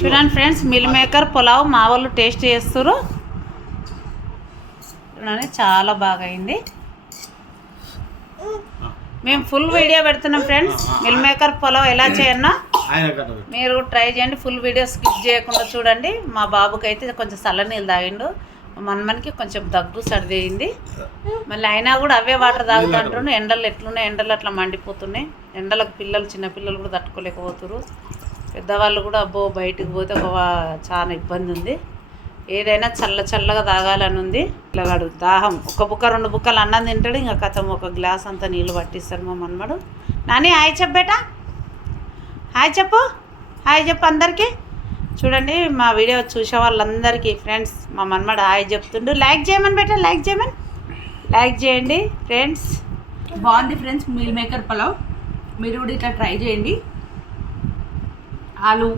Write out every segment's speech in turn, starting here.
చూడండి friends meal maker pulao మా వాళ్ళు టేస్ట్ చేస్తారు చూడండి చాలా బాగా అయింది మేము ఫుల్ వీడియో పెడుతున్నాం ఫ్రెండ్స్ మిల్ మేకర్ పులావ్ ఎలా చేయన్నా మీరు ట్రై చేయండి ఫుల్ వీడియో స్కిప్ చేయకుండా చూడండి. మా బాబుకి అయితే కొంచెం చల్లనీళ్ళు తాగిండు. మన్మనికి కొంచెం దగ్గు సర్ది అయింది మళ్ళీ అయినా కూడా అవే వాటర్ తాగుతుంటారు ఎండలు ఎట్లున్నాయి? ఎండలు అట్లా మండిపోతున్నాయి. ఎండలకు పిల్లలు చిన్న పిల్లలు కూడా తట్టుకోలేకపోతున్నారు పెద్దవాళ్ళు కూడా అబ్బో బయటికి పోతే ఒక చాలా ఇబ్బంది ఉంది. ఏదైనా చల్ల చల్లగా తాగాలని ఉంది. పిల్లగాడు దాహం ఒక బుక్క రెండు బుక్కలు అన్నం తింటాడు ఇంకా కథం ఒక గ్లాస్ అంతా నీళ్ళు పట్టిస్తాడు మా మనమడు. నాని హాయ్ చెప్పేట. హాయ్ చెప్పు. హాయ్ చెప్పు అందరికీ. చూడండి మా వీడియో చూసే వాళ్ళందరికీ ఫ్రెండ్స్ మా మనమడు హాయ్ చెప్తుండు. లైక్ చేయమని బెట్ట లైక్ చేయమని. లైక్ చేయండి ఫ్రెండ్స్. బాగుంది ఫ్రెండ్స్ మీల్ మేకర్ పలావ్. మీరు కూడా ఇట్లా ట్రై చేయండి. ఆలు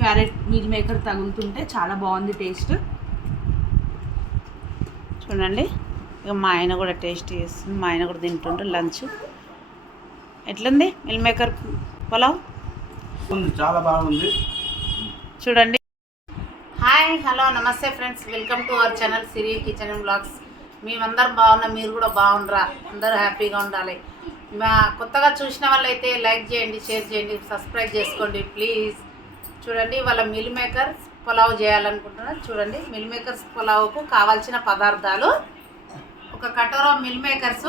క్యారెట్ మీల్ మేకర్ తగులుతుంటే చాలా బాగుంది టేస్ట్. చూడండి ఇక మా ఆయన కూడా టేస్ట్ చేస్తుంది. మా ఆయన కూడా తింటుండ్రు లంచ్. ఎట్లుంది మిల్ మేకర్ పొలావ్? ఉంది చాలా బాగుంది. చూడండి. Hi hello namaste friends. Welcome to our channel Siri kitchen and blogs. మేమందరం బాగున్నాం మీరు కూడా బాగుండరా? అందరూ హ్యాపీగా ఉండాలి. మా కొత్తగా చూసిన వాళ్ళైతే లైక్ చేయండి షేర్ చేయండి సబ్స్క్రైబ్ చేసుకోండి ప్లీజ్. చూడండి వాళ్ళ మిల్ మేకర్స్ పులావ్ చేయాలనుకుంటున్నారు. చూడండి మిల్ మేకర్స్ పులావ్కు కావాల్సిన పదార్థాలు. ఒక కటోరా మిల్ మేకర్స్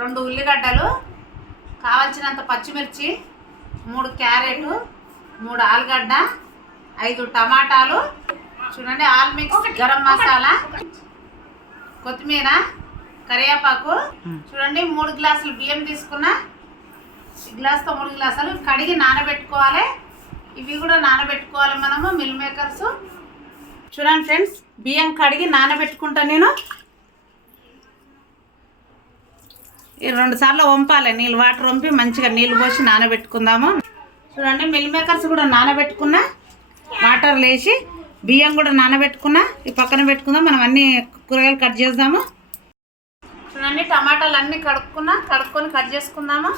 రెండు ఉల్లిగడ్డలు కావాల్సినంత పచ్చిమిర్చి మూడు క్యారెట్ మూడు ఆలుగడ్డ ఐదు టమాటాలు. చూడండి ఆల్ మిక్స్ గరం మసాలా కొత్తిమీర కరివేపాకు. చూడండి మూడు గ్లాసులు బియ్యం తీసుకున్నా గ్లాస్తో మూడు గ్లాసులు కడిగి నానబెట్టుకోవాలి. ఇవి కూడా నానబెట్టుకోవాలి మనము మిల్ మేకర్స్ చూడండి ఫ్రెండ్స్ బియ్యం కడిగి నానబెట్టుకుంటా నేను. ఈ రెండు సార్లు వంపాలి నీళ్ళు వాటర్ వంపి మంచిగా నీళ్ళు పోసి నానబెట్టుకుందాము. చూడండి మిల్ మేకర్స్ కూడా నానబెట్టుకున్నా వాటర్ లేచి బియ్యం కూడా నానబెట్టుకున్నా ఈ పక్కన పెట్టుకుందాం మనం అన్ని కూరగాయలు కట్ చేద్దాము. చూడండి టమాటాలు అన్నీ కడుక్కున్నా కడుక్కొని కట్ చేసుకుందాము.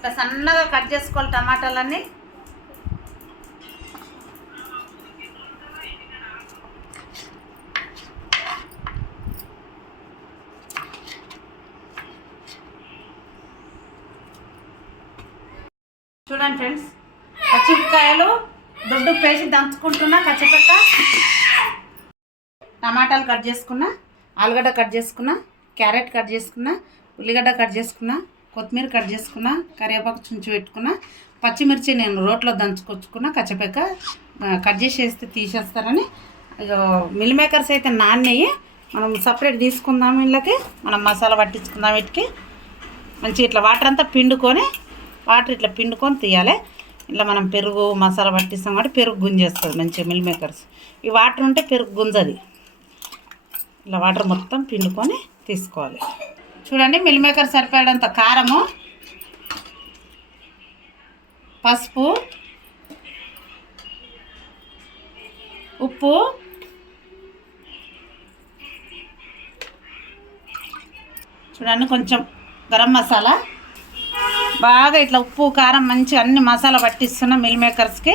ఇట్లా సన్నగా కట్ చేసుకోవాలి టమాటాలన్నీ. చూడండి ఫ్రెండ్స్ పచ్చిమిరకాయలు దొడ్డు పేసి దంచుకుంటున్నా కచ్చిపెట్ట. టమాటాలు కట్ చేసుకున్నా ఆలుగడ్డ కట్ చేసుకున్నా క్యారెట్ కట్ చేసుకున్నా ఉల్లిగడ్డ కట్ చేసుకున్నా. కొత్తిమీర కట్ చేసుకున్న కరివేపాకు చుంచి పెట్టుకున్న పచ్చిమిర్చి నేను రోట్లో దంచుకొచ్చుకున్న కచ్చపెక్క కట్ చేసి వేస్తే తీసేస్తారని మిల్ మేకర్స్ అయితే నాన్నయ్యి మనం సపరేట్ తీసుకుందాం వీళ్ళకి మనం మసాలా పట్టించుకుందాం వీటికి. మంచి ఇట్లా వాటర్ అంతా పిండుకొని వాటర్ ఇట్లా పిండుకొని తీయాలి. ఇట్లా మనం పెరుగు మసాలా పట్టిస్తాం కాబట్టి పెరుగు గుంజేస్తుంది మంచిగా మిల్ మేకర్స్ ఈ వాటర్ ఉంటే పెరుగు గుంజది. ఇలా వాటర్ మొత్తం పిండుకొని తీసుకోవాలి. చూడండి మిల్ మేకర్ సరిపడంత కారము. పసుపు ఉప్పు చూడండి కొంచెం గరం మసాలా. బాగా ఇట్లా ఉప్పు కారం మంచిగా అన్ని మసాలా పట్టిస్తున్నాం మిల్ మేకర్స్కి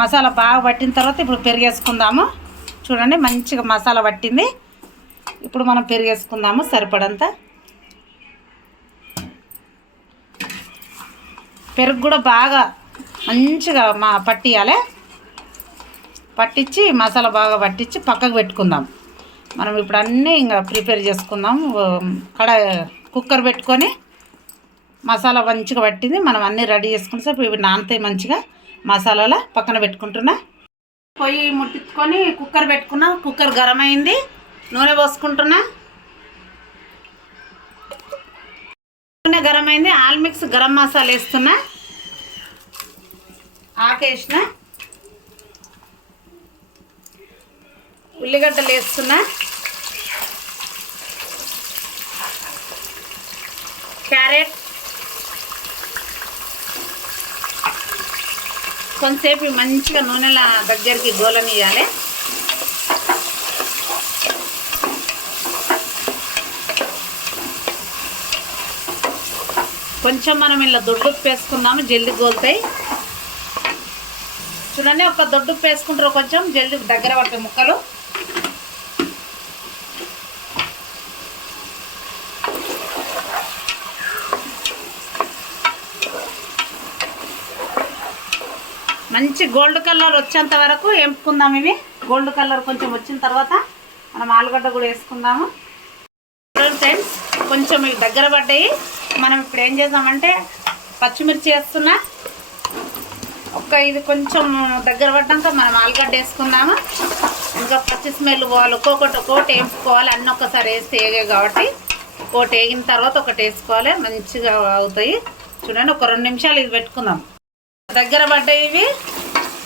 మసాలా బాగా పట్టిన తర్వాత ఇప్పుడు పెరిగేసుకుందాము. చూడండి మంచిగా మసాలా పట్టింది. ఇప్పుడు మనం పెరిగేసుకుందాము సరిపడంత. పెరుగు కూడా బాగా మంచిగా మా పట్టియాలి. పట్టించి మసాలా బాగా పట్టించి పక్కకు పెట్టుకుందాం. మనం ఇప్పుడు అన్నీ ఇంకా ప్రిపేర్ చేసుకుందాం. కడ కుక్కర్ పెట్టుకొని మసాలా మంచిగా పట్టింది. మనం అన్నీ రెడీ చేసుకుంటే సార్ ఇవి నానతాయి మంచిగా మసాలాలో పక్కన పెట్టుకుంటున్నా. పొయ్యి ముట్టించుకొని కుక్కర్ పెట్టుకున్నా. కుక్కర్ గరం అయింది నూనె పోసుకుంటున్నా. నూనె గరం అయింది ఆల్ మిక్స్ గరం మసాలా వేస్తున్నా. ఆకేసిన ఉల్లిగడ్డలు వేస్తున్నా. క్యారెట్. కొంతసేపు మంచిగా నూనెల దగ్గరికి గోలనియాలి కొంచెం మనం ఇలా దొడ్డుప్పు వేసుకుందాము జల్ది గోలుతాయి. చూడండి ఒక దొడ్డుప్పు వేసుకుంటారు కొంచెం జల్ది దగ్గర పడతాయి ముక్కలు. మంచి గోల్డ్ కలర్ వచ్చేంత వరకు ఎంపుకుందాం ఇవి. గోల్డ్ కలర్ కొంచెం వచ్చిన తర్వాత మనం ఆలుగడ్డ కూడా వేసుకుందాము. ఫ్రెండ్స్ కొంచెం ఇవి దగ్గర పడ్డాయి. మనం ఇప్పుడు ఏం చేద్దామంటే పచ్చిమిర్చి వేస్తున్నా. ఒక్క ఇది కొంచెం దగ్గర పడ్డాక మనం ఆలుగడ్డ వేసుకుందాము. ఇంకా పచ్చి స్మెల్ పోవాలి ఒక్కొక్కటి ఒక్కొక్కటి వేసుకోవాలి. అన్నీ ఒక్కసారి వేస్తే వేగే కాబట్టి ఒకటి వేగిన తర్వాత ఒకటి వేసుకోవాలి. మంచిగా అవుతాయి. చూడండి ఒక రెండు నిమిషాలు ఇది పెట్టుకుందాం. దగ్గర పడ్డాయి ఇవి.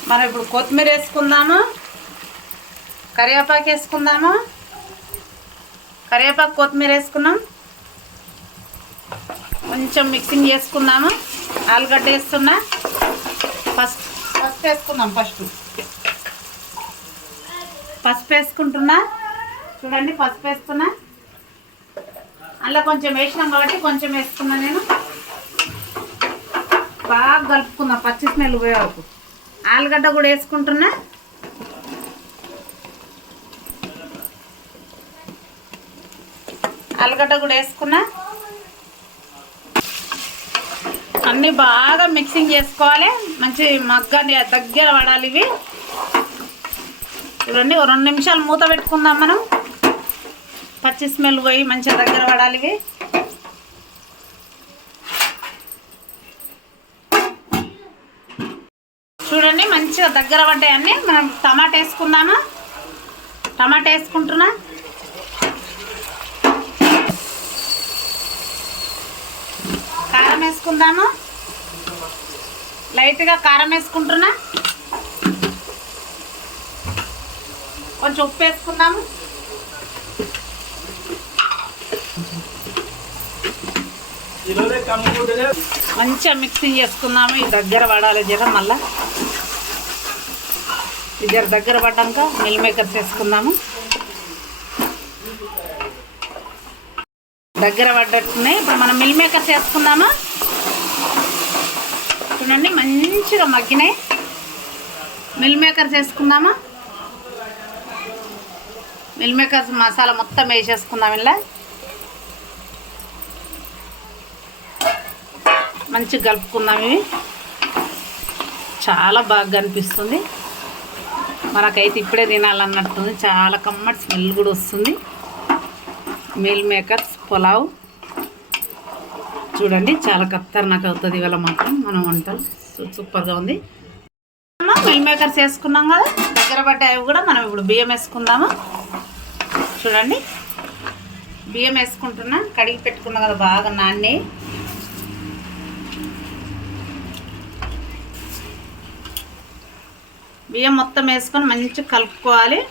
మనం ఇప్పుడు కొత్తిమీర వేసుకుందాము. కరివేపాకు వేసుకుందాము. కరివేపాకు కొత్తిమీర వేసుకున్నాం. కొంచెం మిక్సింగ్ చేసుకుందాము ఆలుగడ్డ వేస్తున్నా. ఫస్ట్ పసుపు వేసుకుందాం ఫస్ట్. పసుపు వేసుకుంటున్నా. చూడండి పసుపు వేస్తున్నా. అందులో కొంచెం వేసినాం కాబట్టి కొంచెం వేసుకున్నా నేను. బాగా కలుపుకున్నా పచ్చి స్మెల్ పోయే వరకు. ఆలుగడ్డ కూడా వేసుకుంటున్నా. ఆలుగడ్డ కూడా వేసుకున్నా. అన్నీ బాగా మిక్సింగ్ చేసుకోవాలి. మంచి మగ్గని దగ్గర పడాలి ఇవి. చూడండి రెండు నిమిషాలు మూత పెట్టుకుందాం మనం. పచ్చి స్మెల్ పోయి మంచిగా దగ్గర పడాలి ఇవి. చూడండి మంచిగా దగ్గర పడ్డాయన్నీ మనం టమాటా వేసుకుందామా? టమాటా వేసుకుంటున్నా? కారం వేసుకుందాము. లైట్గా కారం వేసుకుంటున్నా. కొంచెం ఉప్పు వేసుకుందాము. మంచిగా మిక్సింగ్ చేసుకున్నాము. ఈ దగ్గర పడాలి జర మళ్ళా. ఈ జర దగ్గర పడ్డాక మిల్ మేకర్స్ వేసుకుందాము. దగ్గర పడ్డట్టున్నాయి ఇప్పుడు మనం మిల్ మేకర్స్ వేసుకుందామా? చూడండి మంచిగా మగ్గినాయి. మిల్ మేకర్స్ వేసుకుందామా మిల్ మేకర్స్ మసాలా మొత్తం వేసేసుకుందాం ఇలా. మంచిగా కలుపుకుందాం ఇవి. చాలా బాగా అనిపిస్తుంది మనకైతే ఇప్పుడే తినాలన్నట్టుంది. చాలా కమ్మటి స్మెల్ కూడా వస్తుంది. Meal makers pulao. చూడండి చాలా ఖతర్నాక్ అవుతుంది ఇవాళ మాత్రం. మనం వంటలు సూ- సూపర్గా ఉంది. మిల్ మేకర్స్ వేసుకున్నాం కదా దగ్గర పడ్డాయి కూడా మనం ఇప్పుడు బియ్యం వేసుకుందాము? చూడండి. బియ్యం వేసుకుంటున్నా కడిగి పెట్టుకున్నాం కదా బాగా నాన్ని. బియ్యం మొత్తం వేసుకొని మంచిగా కలుపుకోవాలి.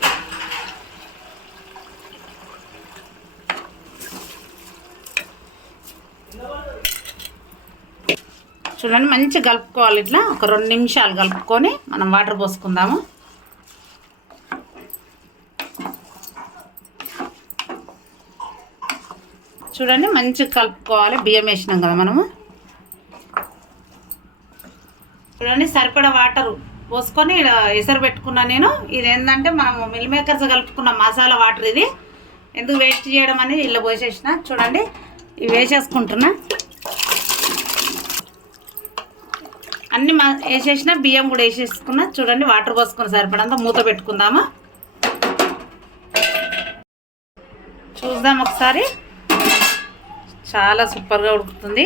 చూడండి మంచిగా కలుపుకోవాలి ఇట్లా. ఒక రెండు నిమిషాలు కలుపుకొని మనం వాటర్ పోసుకుందాము. చూడండి మంచిగా కలుపుకోవాలి. బియ్యం వేసినాం కదా మనము. చూడండి సరిపడా వాటర్ పోసుకొని ఇక్కడ ఎసరు పెట్టుకున్నా నేను. ఇది ఏంటంటే మనం మిల్ మేకర్స్ కలుపుకున్న మసాలా వాటర్ ఇది. ఎందుకు వేస్ట్ చేయడం అనేది ఇలా పోసేసిన. చూడండి ఇవి వేసేసుకుంటున్నా. అన్ని మా వేసేసిన బియ్యం కూడా వేసేసుకున్నా. చూడండి వాటర్ పోసుకుని సరిపడంతా మూత పెట్టుకుందామా? చూద్దాం ఒకసారి. చాలా సూపర్గా ఉడుకుతుంది.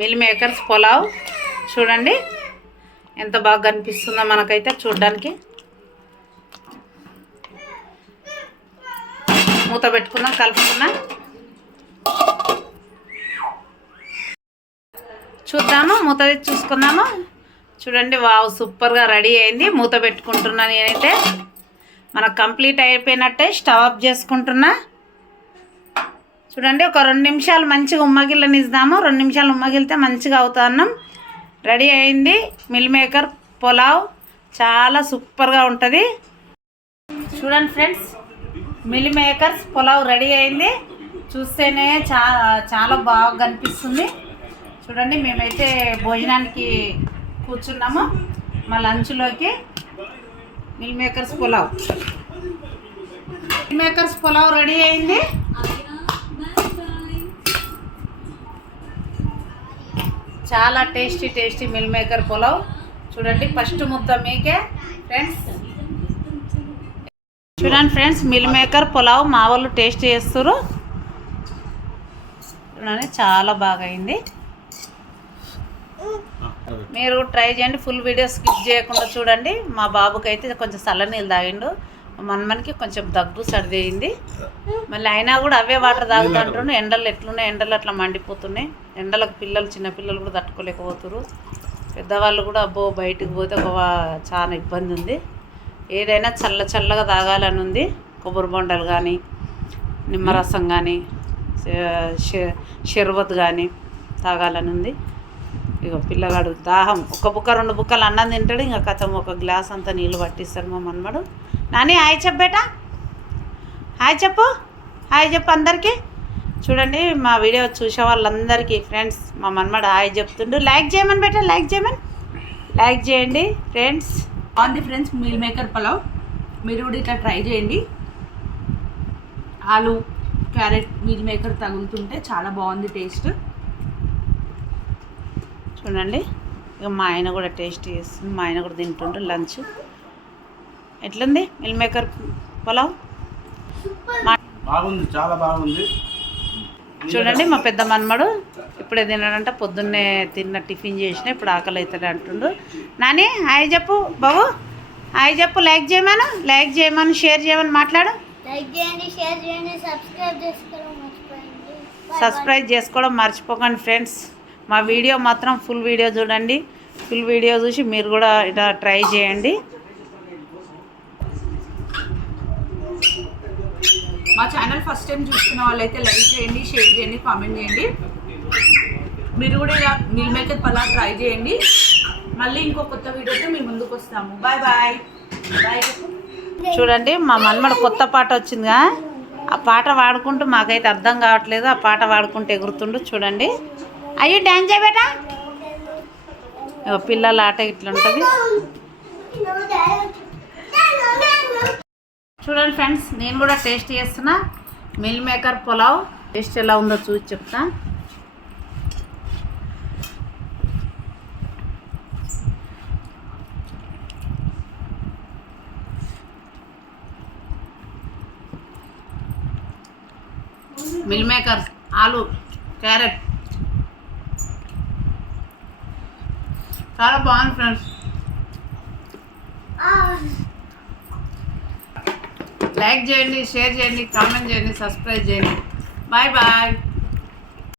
Meal makers pulao. చూడండి ఎంత బాగా కనిపిస్తుందో మనకైతే చూడడానికి. మూత పెట్టుకున్నాం కలుపుకున్నాం చూద్దాము? మూత చూసుకుందాము? చూడండి వావ్ సూపర్గా రెడీ అయింది. మూత పెట్టుకుంటున్నా నేనైతే. మనకు కంప్లీట్ అయిపోయినట్టే స్టవ్ ఆఫ్ చేసుకుంటున్నా. చూడండి ఒక రెండు నిమిషాలు మంచిగా ఉమ్మగిల్లని ఇద్దాము. రెండు నిమిషాలు ఉమ్మగిలితే మంచిగా అవుతా రెడీ అయింది. మిల్ మేకర్ పులావ్ చాలా సూపర్గా ఉంటుంది. చూడండి friends meal makers pulao ready అయింది. చూస్తేనే చాలా చాలా బాగా కనిపిస్తుంది. చూడండి మేమైతే భోజనానికి కూర్చున్నాము. మా లంచ్లోకి meal makers pulao. Meal makers pulao ready అయింది. చాలా tasty tasty meal maker pulao. చూడండి ఫస్ట్ ముద్ద మీకే. ఫ్రెండ్స్ చూడండి ఫ్రెండ్స్ మిల్ మేకర్ పులావ్ మా వాళ్ళు టేస్ట్ చేస్తారు చూడండి చాలా బాగా అయింది మీరు ట్రై చేయండి. ఫుల్ వీడియో స్కిప్ చేయకుండా చూడండి. మా బాబుకి అయితే కొంచెం చల్లనీళ్ళు తాగిండు. మన్మనికి కొంచెం దగ్గు సర్ది అయింది మళ్ళీ అయినా కూడా అవే వాటర్ తాగుతుంటారు ఎండలు ఎట్లున్నాయి? ఎండలు అట్లా మండిపోతున్నాయి. ఎండలకు పిల్లలు చిన్న పిల్లలు కూడా తట్టుకోలేకపోతున్నారు పెద్దవాళ్ళు కూడా అబ్బో బయటికి పోతే ఒక చాలా ఇబ్బంది ఉంది. ఏదైనా చల్ల చల్లగా తాగాలని ఉంది. కొబ్బరి బొండలు కానీ నిమ్మరసం కానీ షర్బత్ కానీ తాగాలని ఉంది. ఇక పిల్లగాడు దాహం. ఒక బుక్క రెండు బుక్కలు అన్నం తింటాడు ఇంకా కథం ఒక గ్లాస్ అంతా నీళ్ళు పట్టిస్తారు మా మన్మడు. నాని హాయ్ చెప్పేట హాయ్ చెప్పు. హాయ్ చెప్పు అందరికీ. చూడండి మా వీడియో చూసే వాళ్ళందరికీ ఫ్రెండ్స్ మా మనమడు హాయ్ చెప్తుండు. లైక్ చేయమని బెట లైక్ చేయమని? లైక్ చేయండి ఫ్రెండ్స్. బాగుంది ఫ్రెండ్స్ మీల్ మేకర్ పలావ్. మీరు కూడా ఇట్లా ట్రై చేయండి. ఆలు క్యారెట్ మీల్ మేకర్ తగులుతుంటే చాలా బాగుంది టేస్ట్. చూడండి ఇక మా ఆయన కూడా టేస్ట్ చేస్తుంది. మా ఆయన కూడా తింటుండ్రు లంచ్. ఎట్లుంది? Meal maker pulao? బాగుంది చాలా బాగుంది. చూడండి మా పెద్ద మన్మడు ఇప్పుడే తిన్నాడంట. పొద్దున్నే తిన్న టిఫిన్ చేసిన ఇప్పుడు ఆకలి అవుతుంది అంటుండు. నాని హాయ్ చెప్పు. బాబు హాయ్ చెప్పు. లైక్ చేయమను? లైక్ చేయమని షేర్ చేయమని మాట్లాడు. లైక్ చేయండి షేర్ చేయండి సబ్స్క్రైబ్ చేసుకోవడం మర్చిపోయండి సబ్స్క్రైబ్ చేసుకోవడం మర్చిపోకండి ఫ్రెండ్స్. మా వీడియో మాత్రం ఫుల్ వీడియో చూడండి. ఫుల్ వీడియో చూసి మీరు కూడా ఇలా ట్రై చేయండి. మా ఛానల్ ఫస్ట్ టైం చూస్తున్న వాళ్ళైతే లైక్ చేయండి షేర్ చేయండి కామెంట్ చేయండి. మీరు కూడా ఇలా మీల్ మేకర్ పలావ్ ట్రై చేయండి. మళ్ళీ ఇంకో కొత్త వీడియోతో మీ ముందుకు వస్తాము. బాయ్ బాయ్ బాయ్ చూడండి మా మన్మడు కొత్త పాట వచ్చిందిగా ఆ పాట పాడుకుంటూ మాకైతే అర్థం కావట్లేదు. ఆ పాట పాడుకుంటూ ఎగురుతుండు చూడండి. అయ్యో డ్యాన్స్ చేయబేట పిల్లల ఆట ఇట్లుంటుంది చూడండి ఫ్రెండ్స్ నేను కూడా టేస్ట్ చేస్తున్నా. Mill maker pulao. టేస్ట్ ఎలా ఉందో చూసి చెప్తా. మిల్ మేకర్ ఆలు క్యారెట్. చాలా బాగుంది ఫ్రెండ్స్. లైక్ చేయండి షేర్ చేయండి కామెంట్ చేయండి సబ్స్క్రైబ్ చేయండి. Bye bye